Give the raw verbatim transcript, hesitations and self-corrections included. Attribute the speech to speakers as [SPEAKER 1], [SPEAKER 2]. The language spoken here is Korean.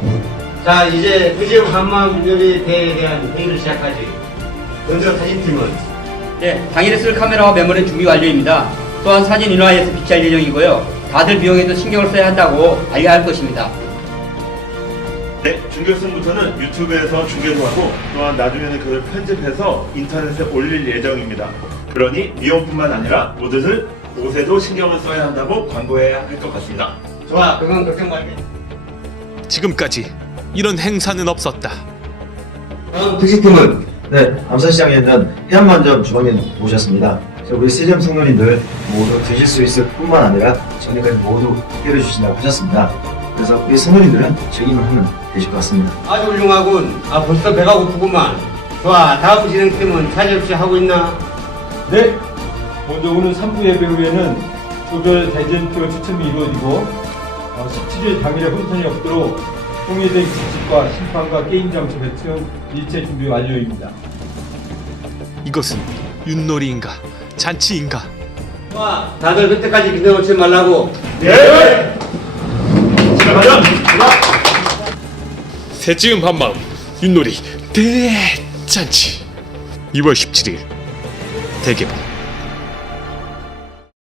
[SPEAKER 1] 자, 이제 의제국 한마윤놀이 대회에 대한 회의를 시작하지. 먼저 사진팀은
[SPEAKER 2] 네, 당일에 쓸 카메라와 메모리 준비 완료입니다. 또한 사진 인화해서 비치할 예정이고요. 다들 비용에도 신경을 써야 한다고 알려야 할 것입니다.
[SPEAKER 3] 네, 준결승부터는 유튜브에서 중계도 하고 또한 나중에는 그걸 편집해서 인터넷에 올릴 예정입니다. 그러니 미용뿐만 아니라 모두들 옷에도 신경을 써야 한다고 광고해야 할 것 같습니다.
[SPEAKER 1] 좋아, 그건 걱정 말게.
[SPEAKER 4] 지금까지 이런 행사는 없었다.
[SPEAKER 1] 다음 특식팀은
[SPEAKER 5] 네, 암산시장에는 해안만점 주방님 모셨습니다. 우리 세점 성도님들 모두 드실 수 있을 뿐만 아니라 저녁까지 모두 해결해 주신다고 하셨습니다. 그래서 우리 성도님들은 책임을 하면 되실 것 같습니다.
[SPEAKER 1] 아주 훌륭하군. 아, 벌써 배가 고프구만. 좋아, 다음 진행팀은 차질 없이 하고 있나?
[SPEAKER 6] 네, 먼저 오늘 삼 부 예배 후에는 조별 대전표 추첨이 이루어지고 어, 십칠 일 당일에 혼선이 없도록 통일된 규칙과 심판과 게임 장소 배치 일체 준비 완료입니다.
[SPEAKER 4] 이것은 윷놀이인가 잔치인가?
[SPEAKER 1] 좋아, 다들 그때까지 기대 놓지 말라고.
[SPEAKER 3] 네! 시작하자!
[SPEAKER 4] 새지음 한마음 윷놀이 대잔치 이월 십칠일 대개봉.